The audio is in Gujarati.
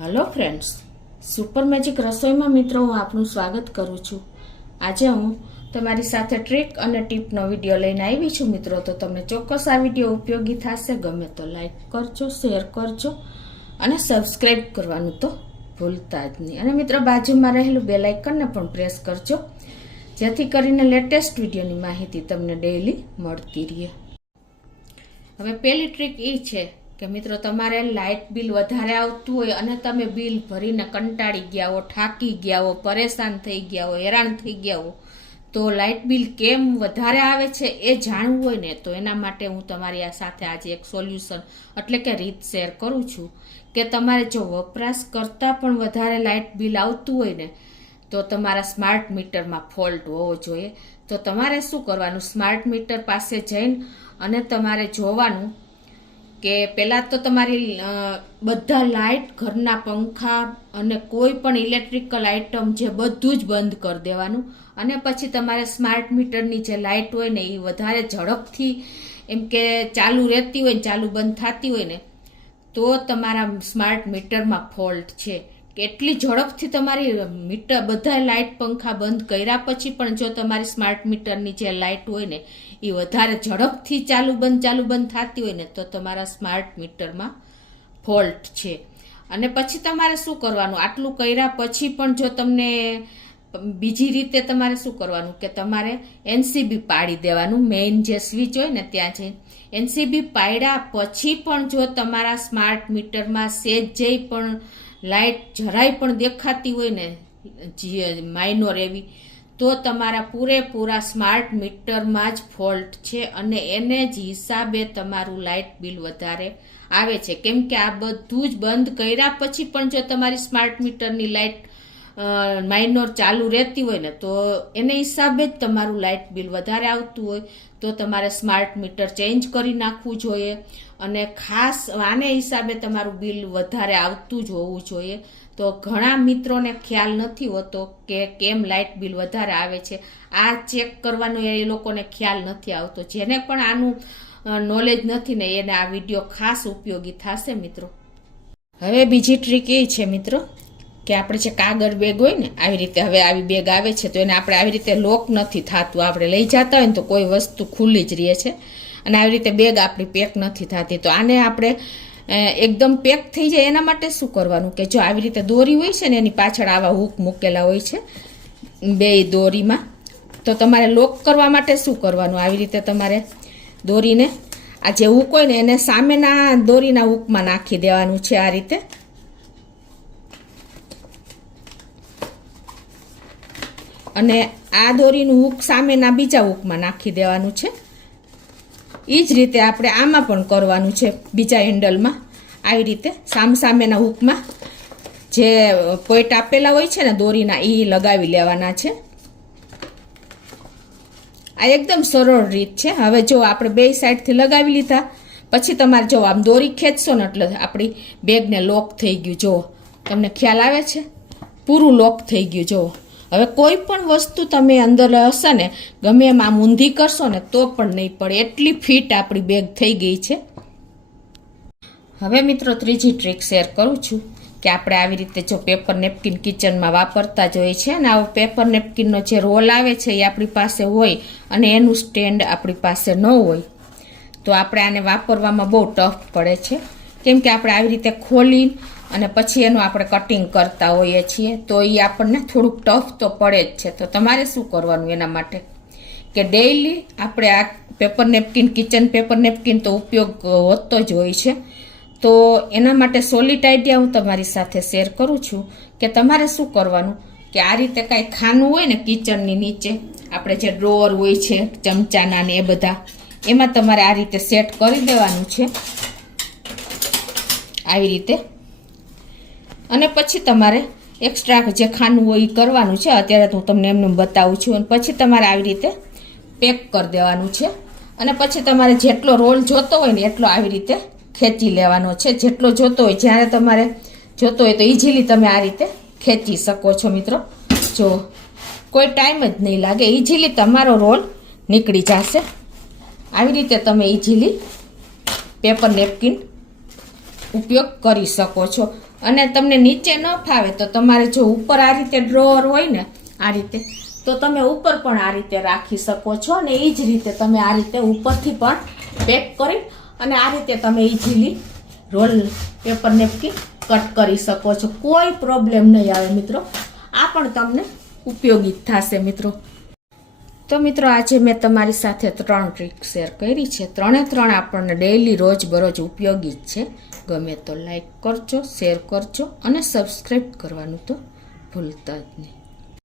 હેલો ફ્રેન્ડ્સ, સુપર મેજિક રસોઈમાં મિત્રો હું આપનું સ્વાગત કરું છું। આજે હું તમારી સાથે ટ્રીક અને ટીપનો વિડીયો લઈને આવી છું મિત્રો। તો તમને ચોક્કસ આ વિડીયો ઉપયોગી થશે। ગમે તો લાઈક કરજો, શેર કરજો અને સબસ્ક્રાઈબ કરવાનું તો ભૂલતા જ નહીં। અને મિત્રો બાજુમાં રહેલું બેલ આઇકનને પણ પ્રેસ કરજો, જેથી કરીને લેટેસ્ટ વિડીયોની માહિતી તમને ડેઈલી મળતી રહે। હવે પહેલી ટ્રીક એ છે કે મિત્રો તમારે લાઇટ બિલ વધારે આવતું હોય અને તમે બિલ ભરીને કંટાળી ગયા હો, થાકી ગયા હો, પરેશાન થઈ ગયા હો, હેરાન થઈ ગયા હો, તો લાઇટ બિલ કેમ વધારે આવે છે એ જાણવું હોય ને, તો એના માટે હું તમારી આ સાથે આજે એક સોલ્યુશન એટલે કે રીત શેર કરું છું કે તમારે જો વપરાશ કરતાં પણ વધારે લાઇટ બિલ આવતું હોય ને, તો તમારા સ્માર્ટ મીટરમાં ફોલ્ટ હોવો જોઈએ। તો તમારે શું કરવાનું, સ્માર્ટ મીટર પાસે જઈને અને તમારે જોવાનું કે પહેલાં તો તમારી બધા લાઇટ, ઘરના પંખા અને કોઈ પણ ઇલેક્ટ્રિકલ આઇટમ જે બધું જ બંધ કરી દેવાનું। અને પછી તમારે સ્માર્ટ મીટરની જે લાઇટ હોય ને એ વધારે ઝડપથી એમ કે ચાલુ રહેતી હોય ને, ચાલુ બંધ થતી હોય ને, તો તમારા સ્માર્ટ મીટરમાં ફોલ્ટ છે। કેટલી ઝડપથી તમારી મીટર બધા લાઇટ પંખા બંધ કર્યા પછી પણ જો તમારી સ્માર્ટ મીટરની જે લાઇટ હોય ને એ વધારે ઝડપથી ચાલુ બંધ થતી હોય ને, તો તમારા સ્માર્ટ મીટરમાં ફોલ્ટ છે। અને પછી તમારે શું કરવાનું, આટલું કર્યા પછી પણ જો તમને બીજી રીતે તમારે શું કરવાનું કે તમારે એનસીબી પાડી દેવાનું। મેઇન જે સ્વિચ હોય ને ત્યાં જઈને એનસીબી પાડ્યા પછી પણ જો તમારા સ્માર્ટ મીટરમાં સહેજે પણ લાઇટ જરાય પણ દેખાતી હોય ને માઇનોર એવી, તો તમારા પૂરેપૂરા સ્માર્ટ મીટરમાં જ ફોલ્ટ છે અને એને જ હિસાબે તમારું લાઇટ બિલ વધારે આવે છે। કેમ કે આ બધું જ બંધ કર્યા પછી પણ જો તમારી સ્માર્ટ મીટરની લાઇટ માઇનોર ચાલુ રહેતી હોય ને, તો એને હિસાબે જ તમારું લાઇટ બિલ વધારે આવતું હોય, તો તમારે સ્માર્ટ મીટર ચેન્જ કરી નાખવું જોઈએ। અને ખાસ આને હિસાબે તમારું બિલ વધારે આવતું જ હોવું જોઈએ। તો ઘણા મિત્રોને ખ્યાલ નથી હોતો કે કેમ લાઇટ બિલ વધારે આવે છે, આ ચેક કરવાનો એ લોકોને ખ્યાલ નથી આવતો। જેને પણ આનું નોલેજ નથી ને એને આ વિડીયો ખાસ ઉપયોગી થશે મિત્રો। હવે બીજી ટ્રીક એ છે મિત્રો કે આપણે જે કાગળ બેગ હોય ને, આવી રીતે હવે આવી બેગ આવે છે તો એને આપણે આવી રીતે લોક નથી થતું, આપણે લઈ જતા હોય ને તો કોઈ વસ્તુ ખુલ્લી જ રહે છે અને આવી રીતે બેગ આપણી પેક નથી થતી। તો આને આપણે એકદમ પેક થઈ જાય એના માટે શું કરવાનું કે જો આવી રીતે દોરી હોય છે ને એની પાછળ આવા હૂક મૂકેલા હોય છે બે દોરીમાં, તો તમારે લોક કરવા માટે શું કરવાનું, આવી રીતે તમારે દોરીને આ જે હૂક હોય ને એને સામેના દોરીના હૂકમાં નાખી દેવાનું છે આ રીતે, અને આ દોરીનું હૂક સામેના બીજા હૂકમાં નાખી દેવાનું છે। એ જ રીતે આપણે આમાં પણ કરવાનું છે, બીજા હેન્ડલમાં આવી રીતે સામેના હૂકમાં જે પોઈન્ટ આપેલા હોય છે ને દોરીના એ લગાવી લેવાના છે। આ એકદમ સરળ રીત છે। હવે જો આપણે બે સાઈડથી લગાવી લીધા પછી તમારે જો આમ દોરી ખેંચશો ને એટલે આપણી બેગને લોક થઈ ગયું, જો તમને ખ્યાલ આવે છે, પૂરું લોક થઈ ગયું। જો હવે કોઈ પણ વસ્તુ તમે અંદર હશે ને ગમે એમ આમ ઊંધી કરશો ને તો પણ નહીં પડે, એટલી ફિટ આપણી બેગ થઈ ગઈ છે। હવે મિત્રો ત્રીજી ટ્રીક શેર કરું છું કે આપણે આવી રીતે જો પેપર નેપકિન કિચનમાં વાપરતા જ હોય છે ને, આવો પેપર નેપકિનનો જે રોલ આવે છે એ આપણી પાસે હોય અને એનું સ્ટેન્ડ આપણી પાસે ન હોય, તો આપણે આને વાપરવામાં બહુ ટફ પડે છે। કેમ કે આપણે આવી રીતે ખોલી અને પછી એનું આપણે કટિંગ કરતા હોઈએ છીએ તો એ આપણને થોડુંક ટફ તો પડે જ છે। તો તમારે શું કરવાનું એના માટે કે ડેઈલી આપણે આ paper napkin, kitchen paper napkin તો ઉપયોગ હોતો જ હોય છે, તો એના માટે સોલિડ આઈડિયા હું તમારી સાથે શેર કરું છું કે તમારે શું કરવાનું કે આ રીતે કાંઈ ખાનું હોય ને કિચનની નીચે આપણે જે ડ્રોઅર હોય છે ચમચાના ને એ બધા, એમાં તમારે આ રીતે સેટ કરી દેવાનું છે આવી રીતે, અને પછી તમારે એક્સ્ટ્રા જે ખાનું હોય એ કરવાનું છે। અત્યારે તો હું તમને એમનું બતાવું છું। અને પછી તમારે આવી રીતે પેક કરી દેવાનું છે અને પછી તમારે જેટલો રોલ જોતો હોય ને એટલો આવી રીતે ખેંચી લેવાનો છે, જેટલો જોતો હોય, જ્યારે તમારે જોતો હોય તો ઇઝીલી તમે આ રીતે ખેંચી શકો છો મિત્રો। જો કોઈ ટાઈમ જ નહીં લાગે, ઇઝીલી તમારો રોલ નીકળી જશે। આવી રીતે તમે ઇઝીલી પેપર નેપકિન ઉપયોગ કરી શકો છો। અને તમને નીચે ન ફાવે તો તમારે જો ઉપર આ રીતે ડ્રોઅર હોય ને આ રીતે, તો તમે ઉપર પણ આ રીતે રાખી શકો છો અને એ જ રીતે તમે આ રીતે ઉપરથી પણ પેક કરી અને આ રીતે તમે easily roll paper napkin cut કરી શકો છો. કોઈ પ્રોબ્લેમ નહીં આવે મિત્રો. આ પણ તમને ઉપયોગી થશે મિત્રો. તો મિત્રો આજે મેં તમારી સાથે 3 ટ્રીક શેર કરી છે. 3 આપણને ડેઈલી રોજબરોજ ઉપયોગી જ છે. ગમે તો લાઈક કરજો, શેર કરજો અને સબસ્ક્રાઈબ કરવાનું તો ભૂલતા જ નહીં.